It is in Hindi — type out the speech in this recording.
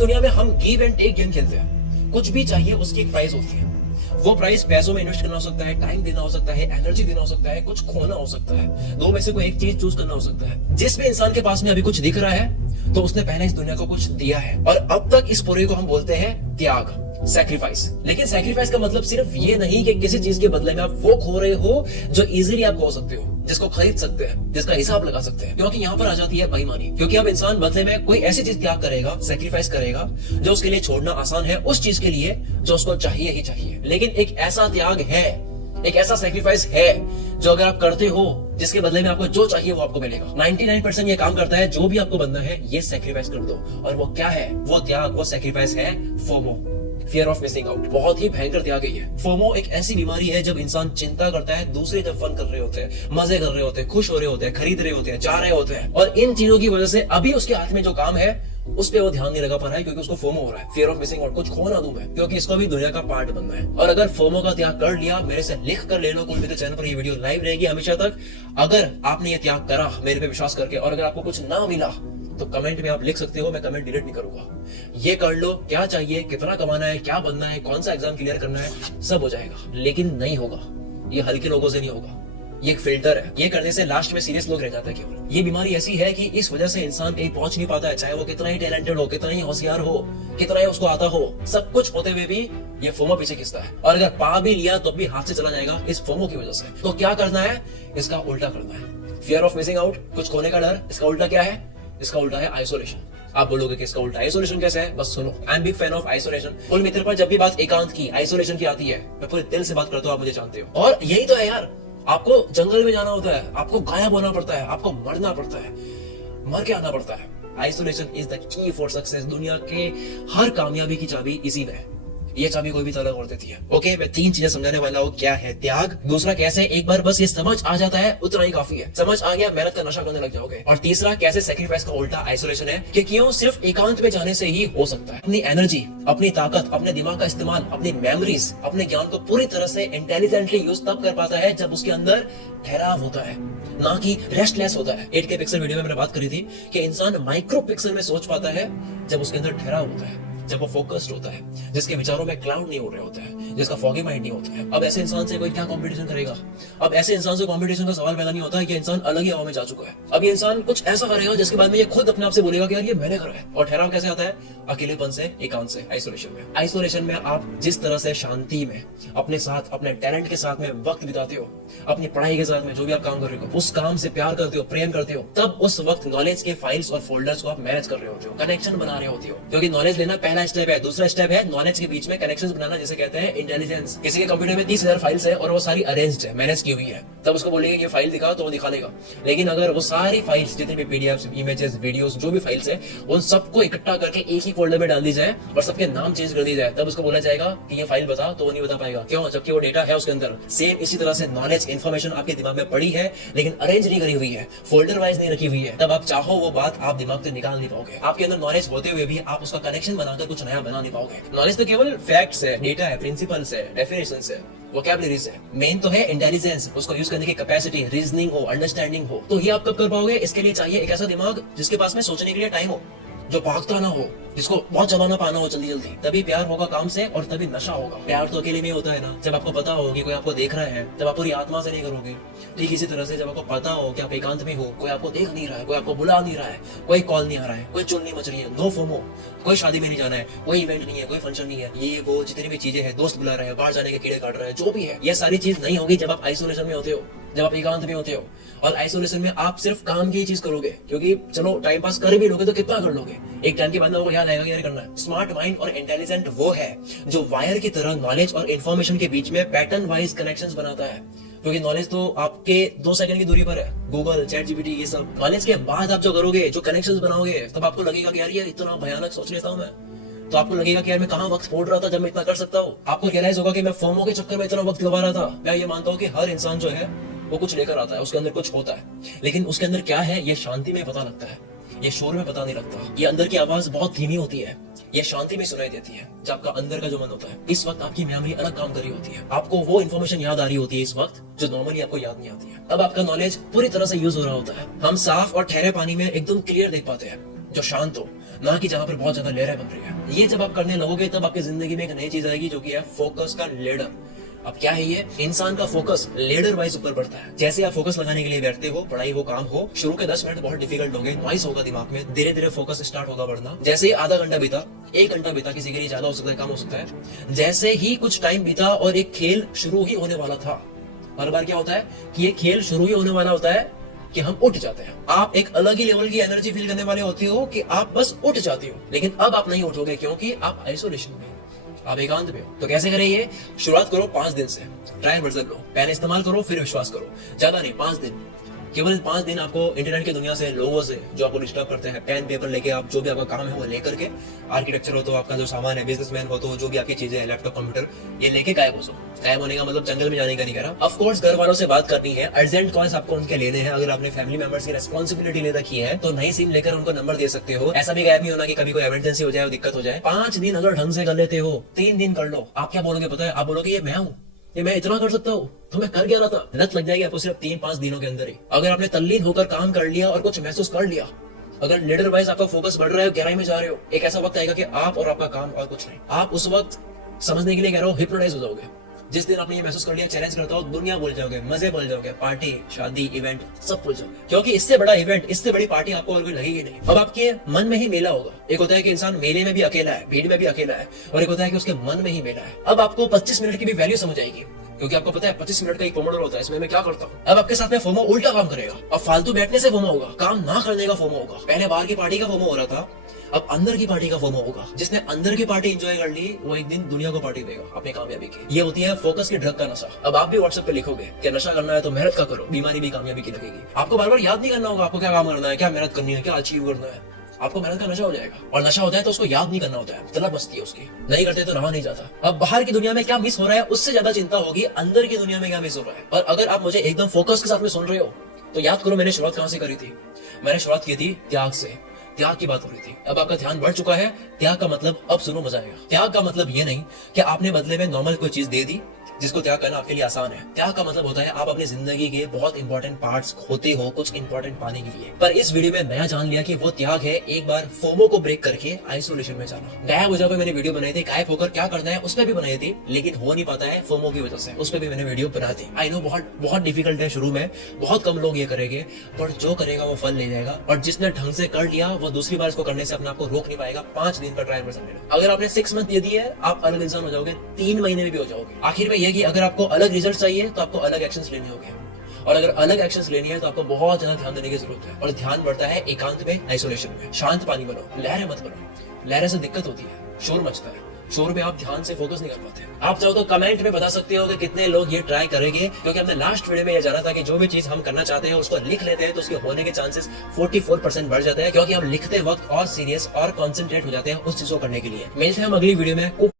दुनिया में हम गिव एंड टेक गेम खेलते हैं। कुछ भी चाहिए उसकी एक प्राइस होती है। वो प्राइस पैसों में इन्वेस्ट करना हो सकता है, टाइम देना हो सकता है, एनर्जी देना हो सकता है, कुछ खोना हो सकता है, दो में से कोई एक चीज चूज करना हो सकता है। जिस भी इंसान के पास में अभी कुछ दिख रहा है तो उसने पहले इस दुनिया को कुछ दिया है, और अब तक इस पूरे को हम बोलते हैं त्याग, सैक्रिफाइस। लेकिन सैक्रिफाइस का मतलब सिर्फ ये नहीं कि किसी चीज के बदले में आप वो खो रहे हो जो इजीली आप खो सकते हो, जिसको खरीद सकते हैं, जिसका हिसाब लगा सकते हैं। क्योंकि यहाँ पर आ जाती है बेईमानी। क्योंकि अब इंसान बदले में कोई ऐसी चीज त्याग करेगा, सैक्रिफाइस करेगा जो उसके लिए छोड़ना आसान है, उस चीज के लिए जो उसको चाहिए ही चाहिए। लेकिन एक ऐसा त्याग है, एक ऐसा सैक्रिफाइस है जो अगर आप करते हो जिसके बदले में आपको जो चाहिए वो आपको मिलेगा। 99% ये काम करता है। जो भी आपको बनना है ये सैक्रिफाइस कर दो। और वो क्या है? वो त्याग, वो सैक्रिफाइस है FOMO, fear of missing out. बहुत ही भयंकर त्याग है ये। फोमो एक ऐसी बीमारी है जब इंसान चिंता करता है दूसरे जब फन कर रहे होते हैं, मजे कर रहे होते हैं, खुश हो रहे होते हैं, खरीद रहे होते हैं, जा रहे होते हैं, और इन चीजों की वजह से अभी उसके हाथ में जो काम है उस पे वो ध्यान नहीं लगा पा रहा है, क्योंकि उसको फोमो हो रहा है, फियर ऑफ मिसिंग आउट। कुछ खो ना दूं मैं, क्योंकि इसको भी दुनिया का पार्ट बनना है। और अगर फोमो का त्याग कर लिया, मेरे से लिख कर ले लो, कोई मेरे चैनल पर ये वीडियो लाइव रहेगी हमेशा तक। अगर आपने ये त्याग करा मेरे पे विश्वास करके, और अगर आपको कुछ ना मिला तो कमेंट में आप लिख सकते हो, मैं कमेंट डिलीट नहीं करूंगा। ये कर लो, क्या चाहिए, कितना कमाना है, क्या बनना है, कौन सा एग्जाम क्लियर करना है, सब हो जाएगा। लेकिन नहीं होगा, ये हल्के लोगों से नहीं होगा। ये एक फिल्टर है। ये करने से लास्ट में सीरियस लोग रह जाते हैं केवल। ये बीमारी ऐसी है कि इस वजह से इंसान कहीं पहुंच नहीं पाता है, चाहे वो कितना ही टैलेंटेड हो, कितना ही होशियार हो, कितना ही उसको आता हो, सब कुछ होते हुए भी ये फोमो पीछे खींचता है। और अगर पा भी लिया तो भी हाथ से चला जाएगा इस फोमो की वजह से। तो क्या करना है? इसका उल्टा करना है। फियर ऑफ मिसिंग आउट, कुछ खोने का डर। इसका उल्टा क्या है? इसका उल्टा है आइसोलेशन। आप बोलोगे कि इसका उल्टा आइसोलेशन कैसे है? बस सुनो। I am big fan of isolation. कुल मित्र पर जब भी बात एकांत की, आइसोलेशन की आती है, मैं पूरे दिल से बात करता हूँ, आप मुझे जानते हो। और यही तो है यार, आपको जंगल में जाना होता है, आपको गायब होना पड़ता है, आपको मरना पड़ता है, मर के आना पड़ता है। Isolation is the key for success. दुनिया के हर कामयाबी की चाबी इसी में है। ये चाबी कोई भी अलग और देती है। ओके, मैं 3 चीजें समझाने वाला हूँ। क्या है त्याग, दूसरा कैसे एक बार बस ये समझ आ जाता है उतना ही काफी है, समझ आ गया मेहनत का नशा करने लग जाओगे, और तीसरा कैसे सैक्रिफाइस का उल्टा आइसोलेशन है कि क्यों सिर्फ एकांत में जाने से ही हो सकता है। अपनी एनर्जी, अपनी ताकत, अपने दिमाग का इस्तेमाल, अपनी मेमोरीज, अपने ज्ञान को पूरी तरह से इंटेलिजेंटली यूज तब कर पाता है जब उसके अंदर ठहराव होता है, ना कि रेस्टलेस होता है। 8K पिक्सल वीडियो में मैंने बात करी थी कि इंसान माइक्रो पिक्सल में सोच पाता है जब उसके अंदर ठहराव होता है, जब वो फोकस्ड होता है, जिसके विचारों में क्लाउड नहीं उड़ रहे होते हैं, जिसका फॉगी माइंड नहीं होता है। अब ऐसे इंसान से कोई क्या कंपटीशन करेगा? अब ऐसे इंसान से कंपटीशन का सवाल पैदा नहीं होता है कि इंसान अलग ही हवा में जा चुका है। अब ये इंसान कुछ ऐसा करेगा जिसके बाद में ये खुद अपने आप से बोलेगा कि यार ये मैंने करा है। और ठहराव कैसे आता है? अकेलेपन से, एकांत से, आइसोलेशन में। आइसोलेशन में आप जिस तरह से शांति में अपने साथ, अपने टैलेंट के साथ में वक्त बिताते हो, अपनी पढ़ाई के साथ में जो भी आप काम कर रहे हो, उस काम से प्यार करते हो, प्रेम करते हो, तब उस वक्त नॉलेज के फाइल्स और फोल्डर्स को आप मैनेज कर रहे होते हो, कनेक्शन बना रहे होते हो। क्योंकि नॉलेज लेना पहला स्टेप है। दूसरा स्टेप है नॉलेज के बीच में कनेक्शंस बनाना, जिसे कहते हैं इंटेलिजेंस। किसी के कंप्यूटर में 30,000 फाइल्स है और वो सारी अरेंज्ड है, मैनेज की हुई है, तब उसको बोलेंगे ये फाइल दिखा तो वो दिखा देगा। लेकिन अगर वो सारी फाइल्स, जितनी भी पीडीएफ, इमेजेस, वीडियोस, जो भी फाइल्स है, उन सबको इकट्ठा करके एक ही फोल्डर में डाल दी जाए और सबके नाम चेंज कर दी जाए, तब उसको बोला जाएगा कि ये फाइल बता, तो वो नहीं बता पाएगा। क्यों? जबकि वो डेटा है उसके अंदर। सेम इसी तरह से नॉलेज, इन्फॉर्मेशन आपके दिमाग में पड़ी है लेकिन अरेंज नहीं करी हुई है, फोल्डर वाइज नहीं रखी हुई है, तब आप चाहो वो बात आप दिमाग से निकाल नहीं पाओगे। आपके अंदर नॉलेज होते हुए भी आप उसका कनेक्शन बनाकर कुछ नया बना नहीं पाओगे। नॉलेज तो केवल फैक्ट्स है, डेटा है, प्रिंसिपल्स है, डेफिनेशंस है, वोकैबुलरीज है। मेन तो है इंटेलिजेंस, उसको यूज करने की कैपेसिटी, रीजनिंग हो, अंडरस्टैंडिंग हो। तो ये आप कब कर पाओगे? इसके लिए चाहिए एक ऐसा दिमाग जिसके पास में सोचने के लिए टाइम हो, जो भागता ना हो, जिसको बहुत चलाना पाना हो जल्दी जल्दी। तभी प्यार होगा काम से, और तभी नशा होगा। प्यार तो अकेले में होता है ना, जब आपको पता हो कि कोई आपको देख रहा है, जब आप पूरी आत्मा से नहीं करोगे। ठीक इसी तरह से जब आपको पता हो कि आप एकांत में हो, कोई आपको देख नहीं रहा है, कोई आपको बुला नहीं रहा है, कोई कॉल नहीं आ रहा है, कोई चुन नहीं मच रही है, नो फोमो, कोई शादी में नहीं जाना है, कोई इवेंट नहीं है, कोई फंक्शन नहीं है, ये वो जितनी भी चीजें हैं, दोस्त बुला रहे हैं, बाहर जाने के कीड़े काट रहे हैं, जो भी है, ये सारी चीज नहीं होगी जब आप आइसोलेशन में होते हो, जब आप एकांत में होते हो। और आइसोलेशन में आप सिर्फ काम की ही चीज करोगे, क्योंकि चलो टाइम पास कर भी लोगे तो कितना कर लोगे, एक टाइम के बाद आपको याद आएगा कि यार करना है। स्मार्ट माइंड और इंटेलिजेंट वो है जो वायर की तरह नॉलेज और इन्फॉर्मेशन के बीच में पैटर्न वाइज कनेक्शंस बनाता है। क्योंकि नॉलेज तो आपके 2 सेकंड की दूरी पर है, गूगल, चैट जीपीटी, ये सब। नॉलेज के बाद आप जो करोगे, जो कनेक्शंस बनाओगे, तब आपको लगेगा कि यार ये इतना भयानक सोच लेता हूं मैं, तो आपको लगेगा कि यार मैं कहाँ वक्त फोड़ रहा था जब मैं इतना कर सकता हूँ। आपको रियलाइज होगा कि मैं फोमो के चक्कर में इतना वक्त गवा रहा था। मैं ये मानता हूँ कि हर इंसान जो है वो कुछ लेकर आता है, उसके अंदर कुछ होता है, लेकिन उसके अंदर क्या है ये शांति में पता लगता है, ये शोर में पता नहीं लगता। ये अंदर की आवाज बहुत धीमी होती है, ये शांति में सुनाई देती है। जब आपका अंदर का जो मन होता है, इस वक्त आपकी मेमोरी अलग काम कर रही होती है, आपको वो इन्फॉर्मेशन याद आ रही होती है इस वक्त जो नॉर्मली आपको याद नहीं आती है। अब आपका नॉलेज पूरी तरह से यूज हो रहा होता है। हम साफ और ठहरे पानी में एकदम क्लियर देख पाते हैं, जो शांत हो, ना कि जहां पर बहुत ज्यादा लहरें बन रही है। ये जब आप करने लगोगे तब आपकी जिंदगी में एक नई चीज आएगी जो कि है फोकस का लेडर। अब क्या है ये? इंसान का फोकस लेडर वाइज ऊपर बढ़ता है। जैसे आप फोकस लगाने के लिए बैठते हो, पढ़ाई हो, काम हो, शुरू के 10 मिनट बहुत डिफिकल्ट होंगे, नॉइस होगा दिमाग में, धीरे धीरे फोकस स्टार्ट होगा बढ़ना। जैसे ही आधा घंटा बीता, 1 घंटा बीता, किसी के लिए ज्यादा हो सकता है, कम हो सकता है। जैसे ही कुछ टाइम बीता और एक खेल शुरू ही होने वाला था, हर बार क्या होता है कि ये खेल शुरू ही होने वाला होता है कि हम उठ जाते हैं। आप एक अलग ही लेवल की एनर्जी फील करने वाले होते हो कि आप बस उठ जाते हो। लेकिन अब आप नहीं उठोगे क्योंकि आप आइसोलेशन में हो, आप एकांत में हो। तो कैसे करें ये? शुरुआत करो 5 दिन से, ट्रायल वर्जन लो, पहले इस्तेमाल करो फिर विश्वास करो। ज्यादा नहीं, 5 दिन। केवल 5 दिन आपको इंटरनेट की दुनिया से, लोगों से जो आपको डिस्टर्ब करते हैं, पेन पेपर लेके आप जो भी आपका काम है वो लेकर के, आर्किटेक्चर हो तो आपका जो सामान है, बिजनेसमैन हो तो जो भी आपकी चीजें हैं, लैपटॉप, कंप्यूटर, ये लेके गायब हो जाओ। गायब होने का मतलब जंगल में जाने का नहीं कह रहा। ऑफ कोर्स घर वालों से बात करनी है, अर्जेंट कॉल्स आपको उनके लेने हैं। अगर आपने फैमिली मेंबर्स की रेस्पॉन्सिबिलिटी ले रखी है तो नई सिम लेकर उनको नंबर दे सकते हो। ऐसा भी गायब नहीं होना कि कभी कोई इमरजेंसी हो जाए और दिक्कत हो जाए। 5 दिन अगर ढंग से कर लेते हो, 3 दिन कर लो, आप क्या बोलोगे पता है? आप बोलोगे ये मैं हूँ, ये मैं इतना कर सकता हूँ, तो मैं कर क्या रहा था। लत लग जाएगी आपको सिर्फ 3-5 दिनों के अंदर ही। अगर आपने तल्लीन होकर काम कर लिया और कुछ महसूस कर लिया, अगर लीडर वाइज आपका फोकस बढ़ रहा है, गहराई में जा रहे हो, एक ऐसा वक्त आएगा कि आप और आपका काम और कुछ नहीं। आप उस वक्त, समझने के लिए कह रहा हूँ, हिप्नोटाइज हो जाओगे। जिस दिन आपने ये महसूस कर लिया चैलेंज करता हो, दुनिया भूल जाओगे, मजे भूल जाओगे, पार्टी, शादी, इवेंट सब भूल जाओगे। क्योंकि इससे बड़ा इवेंट, इससे बड़ी पार्टी आपको और कोई लगेगी नहीं। अब आपके मन में ही मेला होगा। एक होता है कि इंसान मेले में भी अकेला है, भीड़ में भी अकेला है, और एक होता है कि उसके मन में ही मेला है। अब आपको 25 मिनट की भी वैल्यू समझ आएगी, क्योंकि आपको पता है 25 मिनट का एक पोमोडोरो होता है, इसमें मैं क्या करता हूँ। अब आपके साथ में फोमो उल्टा काम करेगा। अब फालतू बैठने से फोमो होगा, काम ना करने का फोमो होगा। पहले बाहर की पार्टी का फोमो हो रहा था, अब अंदर की पार्टी का फोमो होगा। जिसने अंदर की पार्टी एंजॉय कर ली वो एक दिन दुनिया को पार्टी देगा अपनी कामयाबी की। ये होती है फोकस की ड्रग का नशा। अब आप भी व्हाट्सएप पे लिखोगे कि नशा करना है तो मेहनत का करो, बीमारी भी कामयाबी की लगेगी। आपको बार बार याद नहीं करना होगा आपको क्या काम करना है, क्या मेहनत करनी है, क्या अचीव करना है। आपको मेहनत का नशा हो जाएगा, और नशा होता है तो उसको याद नहीं करना होता है, तलब बसती है उसकी, नहीं करते तो रहा नहीं जाता। अब बाहर की दुनिया में क्या मिस हो रहा है उससे ज्यादा चिंता होगी अंदर की दुनिया में क्या मिस हो रहा है। और अगर आप मुझे एकदम फोकस के साथ में सुन रहे हो तो याद करो मैंने शुरुआत कहां से करी थी। मैंने शुरुआत की थी त्याग से। त्याग की बात हो रही थी। अब आपका ध्यान बढ़ चुका है। त्याग का मतलब, अब सुनो मजा आएगा। त्याग का मतलब ये नहीं कि आपने बदले में नॉर्मल कोई चीज दे दी जिसको त्याग करना आपके लिए आसान है। त्याग का मतलब होता है आप अपनी जिंदगी के बहुत इंपॉर्टेंट पार्ट्स खोते हो कुछ इंपॉर्टेंट पाने के लिए। पर इस वीडियो में नया जान लिया कि वो त्याग है एक बार फोमो को ब्रेक करके आइसोलेशन में जाना। गायब हो जाओ पे मैंने वीडियो बनाई थी, गायब होकर क्या करना है उस पर भी बनाई थी, लेकिन हो नहीं पाता है फोमो की वजह से। उस पर भी मैंने वीडियो बना दी। आई नो बहुत बहुत डिफिकल्ट है, शुरू में बहुत कम लोग ये करेंगे, पर जो करेगा वो फल ले जाएगा। और जिसने ढंग से कर लिया वो दूसरी बार इसको करने से अपने आपको रोक नहीं पाएगा। 5 दिन का ट्रायल वर्जन लेना। अगर आपने 6 मंथ दे दिए आप अलग इंसान हो जाओगे, 3 महीने में भी हो जाओगे। आखिर में यह कि अगर आपको अलग रिजल्ट चाहिए तो आपको अलग एक्शंस लेने होंगे, और अगर अलग एक्शंस लेनी है तो आपको बहुत ज्यादा ध्यान देने की जरूरत है। और ध्यान बढ़ता है एकांत में, आइसोलेशन में। शांत पानी बनो, लहरें मत बनो। लहरें से दिक्कत होती है, शोर मचता है, शोर में आप ध्यान से फोकस नहीं कर पाते। आप चाहो तो कमेंट में बता सकते हो कि कितने लोग ये ट्राई करेंगे, क्योंकि हमने लास्ट वीडियो में ये जाना था कि जो भी चीज हम करना चाहते हैं उसको लिख लेते हैं तो उसके होने के चांसेस 44% बढ़ जाते हैं, क्योंकि हम लिखते वक्त और सीरियस और कॉन्सेंट्रेट हो जाते हैं उस चीज को करने के लिए। मिलते हैं हम अगली वीडियो में।